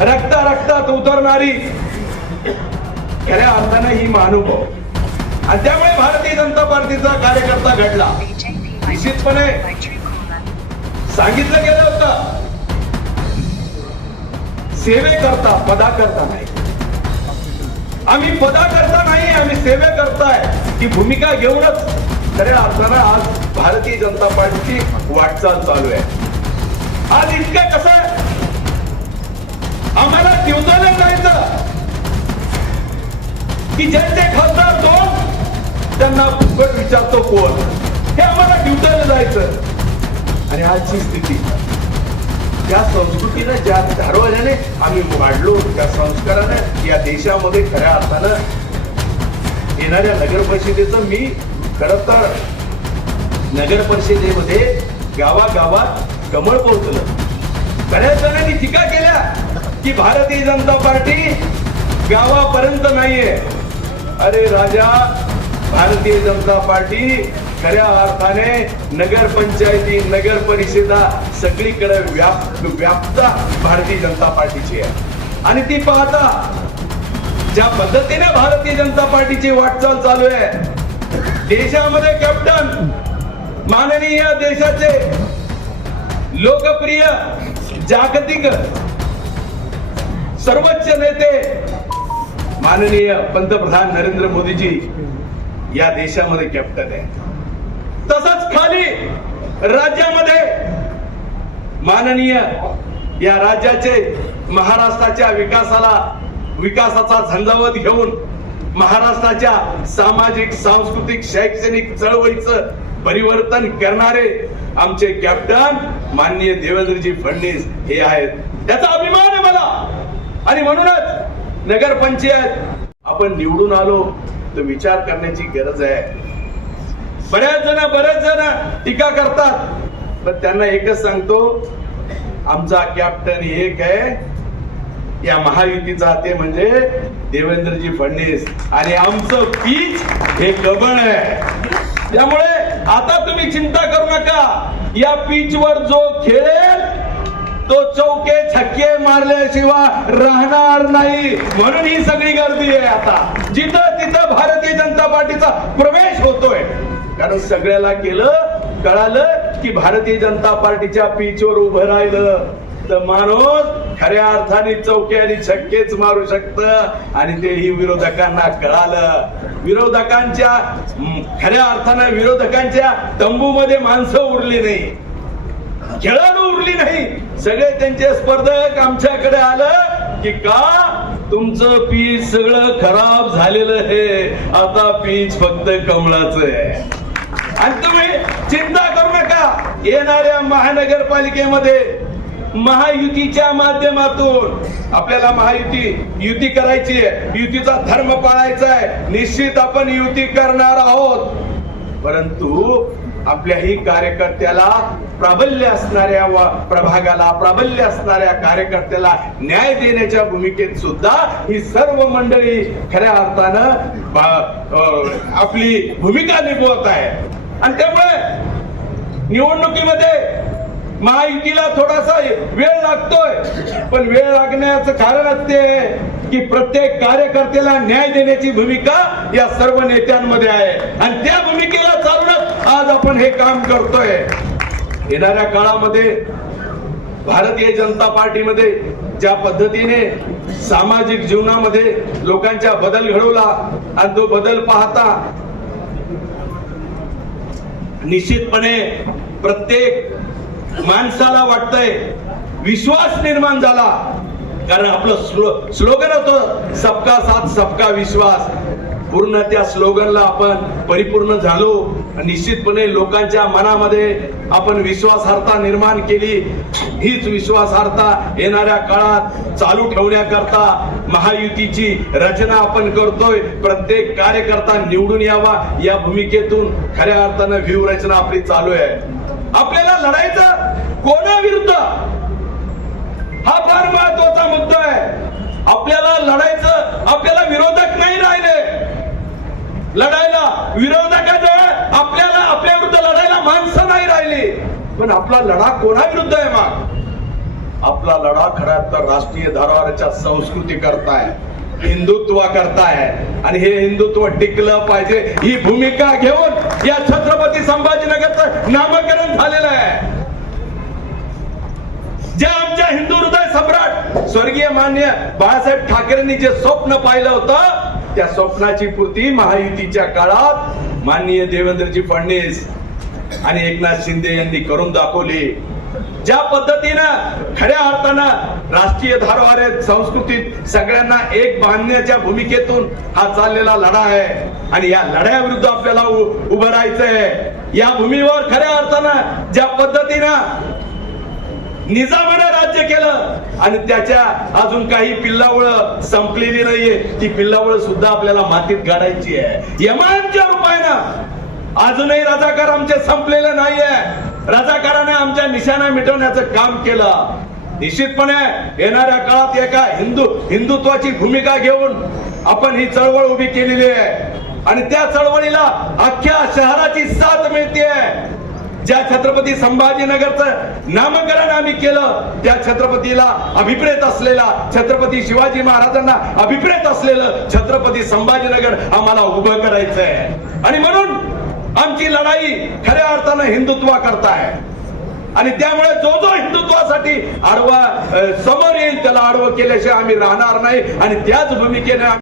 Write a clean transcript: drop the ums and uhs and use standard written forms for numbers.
रक्तात उतरणारी खऱ्या अर्थानं ही महानुभव. आणि त्यामुळे भारतीय जनता पार्टीचा कार्यकर्ता घडला. निश्चितपणे सांगितलं गेलं होतं, सेवेकरता पदाकरता नाही. आम्ही पदाकरता नाही, आम्ही सेवेकरताय ही भूमिका घेऊनच खऱ्या अर्थानं आज भारतीय जनता पार्टीची वाटचाल चालू आहे. आज इतकं कसं आम्हाला दिवसाला जायचं की ज्यांचे खासदार दोन त्यांना फुकट विचारतो कोण, हे आम्हाला दिवसाला जायचं. आणि आजची स्थिती त्या संस्कृतीने ज्या धारवाल्याने आम्ही वाढलो, त्या संस्काराने या देशामध्ये खऱ्या अर्थानं येणाऱ्या नगर परिषदेचं मी खरं तर नगर परिषदेमध्ये गावागावात कमळ पोहोचलं. बऱ्याच जणांनी टीका केल्या की भारतीय जनता पार्टी गावापर्यंत नाहीये. अरे राजा, भारतीय जनता पार्टी खऱ्या अर्थाने नगर पंचायती, नगर परिषदा सगळीकडे व्याप्ता भारतीय जनता पार्टीची आहे. आणि ती पाहता ज्या पद्धतीने भारतीय जनता पार्टीची वाटचाल चालू आहे, देशामध्ये कॅप्टन माननीय देशाचे लोकप्रिय जागतिक सर्वोच्च नेते माननीय पंतप्रधान नरेंद्र मोदीजी या देशामध्ये कॅप्टन आहे. तसंच खाली राज्यामध्ये माननीय या राज्याचे महाराष्ट्राच्या विकासाचा झंझावत घेऊन महाराष्ट्राच्या सामाजिक, सांस्कृतिक, शैक्षणिक चळवळीचं परिवर्तन करणारे आमचे कॅप्टन माननीय देवेंद्रजी फडणवीस हे आहेत. त्याचा अभिमान आहे मला. आणि म्हणूनच नगर पंचायत आपण निवडून आलो तर विचार करण्याची गरज आहे. बरेच जण टीका करतात, पण त्यांना एकच सांगतो, आमचा कॅप्टन एक आहे या महायुतीचा, ते म्हणजे देवेंद्रजी फडणवीस. आणि आमचं पीच हे कबळ आहे. त्यामुळे आता तुम्ही चिंता करू नका. या पीच वर जो खेळेल तो चौके छक्के मारल्याशिवाय राहणार नाही. म्हणून ही सगळी गर्दी आहे. आता जिथं तिथं भारतीय जनता पार्टीचा प्रवेश होतोय. कारण सगळ्याला कळालं की भारतीय जनता पार्टीच्या पीचवर उभं राहिलं तर माणूस खऱ्या अर्थाने चौके आणि छक्केच मारू शकतं. आणि तेही विरोधकांना कळालं. विरोधकांच्या खऱ्या अर्थानं विरोधकांच्या तंबूमध्ये माणसं उरली नाही, खेळाडू उरली नाही. सगळे त्यांचे स्पर्धक आमच्याकडे आलं की का तुमचं पीच सगळं खराब झालेलं आहे, आता पीच फक्त कमळाचं आहे. आणि तुम्ही चिंता करू नका. येणाऱ्या महानगरपालिकेमध्ये महायुतीच्या माध्यमातून आपल्याला युती करायची आहे. युतीचा धर्म पाळायचा आहे. निश्चित आपण युती करणार आहोत. परंतु आपल्याही कार्यकर्त्याला प्राबल्य असणाऱ्या प्रभागाला, प्राबल्य असणाऱ्या कार्यकर्त्याला न्याय देण्याच्या भूमिकेत सुद्धा ही सर्व मंडळी खऱ्या अर्थानं आपली भूमिका निभवत आहे. आणि त्यामुळे निवडणुकीमध्ये महायुतीला थोडासा वेळ लागतोय, पण वेळ लागण्याचं कारणच ते की प्रत्येक कार्यकर्त्याला न्याय देण्याची भूमिका या सर्व नेत्यांमध्ये आहे. आणि त्या भूमिकेला चालूनच आज आपण हे काम करतोय. येणाऱ्या काळामध्ये भारतीय जनता पार्टीमध्ये ज्या पद्धतीने सामाजिक जीवनामध्ये लोकांच्या बदल घडवला आणि तो बदल पाहता निश्चितपणे प्रत्येक माणसाला वाटतंय विश्वास निर्माण झाला. कारण आपलं स्लोगन होतं सबका साथ सबका विश्वास. पूर्ण त्या स्लोगनला आपण परिपूर्ण झालो. निश्चितपणे लोकांच्या मनामध्ये आपण विश्वासार्हता निर्माण केली. हीच विश्वासार्हता येणाऱ्या काळात चालू ठेवण्याकरता महायुतीची रचना आपण करतोय. प्रत्येक कार्यकर्ता निवडून यावा या भूमिकेतून खऱ्या अर्थानं व्यूहरचना आपली चालू आहे. आपल्याला लढायचं कोणाविरुद्ध हा फार महत्वाचा मुद्दा आहे. आपल्याला लढायचं, आपल्याला विरोधक नाही राहिले लढायला. विरोधकाजवळ आपल्याला आपल्या विरुद्ध लढायला माणसं नाही राहिली. पण आपला लढा कोणाविरुद्ध आहे? मग आपला लढा खरा तर राष्ट्रीय धरोहराच्या संस्कृती करताय, हिंदुत्व करताय आणि हे हिंदुत्व टिकलं पाहिजे ही भूमिका घेऊन या छत्रपती संभाजीनगरचं नामकरण झालेलं आहे. ज्या आमच्या हिंदू हृदय सम्राट स्वर्गीय मान्य बाळासाहेब ठाकरेंनी जे स्वप्न पाहिलं होतं त्या स्वप्नाची पूर्ती महायुतीच्या काळात माननीय देवेंद्रजी फडणवीस आणि एकनाथ शिंदे यांनी करून दाखवली. ज्या पद्धतीनं खऱ्या अर्थानं राष्ट्रीय धरोहर संस्कृतीत सगळ्यांना एक बांधण्याच्या भूमिकेतून हा चाललेला लढा आहे आणि या लढ्याविरुद्ध आपल्याला उभं राहायचंय. या भूमीवर खऱ्या अर्थानं ज्या पद्धतीनं निजामानं राज्य केलं आणि त्याच्या अजून काही पिल्लावळ संपलेली नाहीये, ती पिल्लावळ सुद्धा आपल्याला मातीत गाडायची आहे. यमांच्या रूपानं अजूनही राजाकार आमचे संपलेले नाहीये. राजाकाराने आमच्या निशाणा मिटवण्याचं काम केलं. निश्चितपणे येणाऱ्या काळात एका हिंदुत्वाची भूमिका घेऊन आपण ही चळवळ उभी केलेली आहे आणि त्या चळवळीला अख्ख्या शहराची साथ मिळते. ज्या छत्रपती संभाजीनगरचं नामकरण आम्ही केलं त्या छत्रपतीला अभिप्रेत असलेला, छत्रपती शिवाजी महाराजांना अभिप्रेत असलेलं छत्रपती संभाजीनगर आम्हाला उभं करायचंय आणि म्हणून आमची लढाई खऱ्या अर्थानं हिंदुत्व करताय आणि त्यामुळे जो जो हिंदुत्वासाठी आडवा समोर येईल त्याला आडवं केल्याशिवाय आम्ही राहणार नाही आणि त्याच भूमिकेने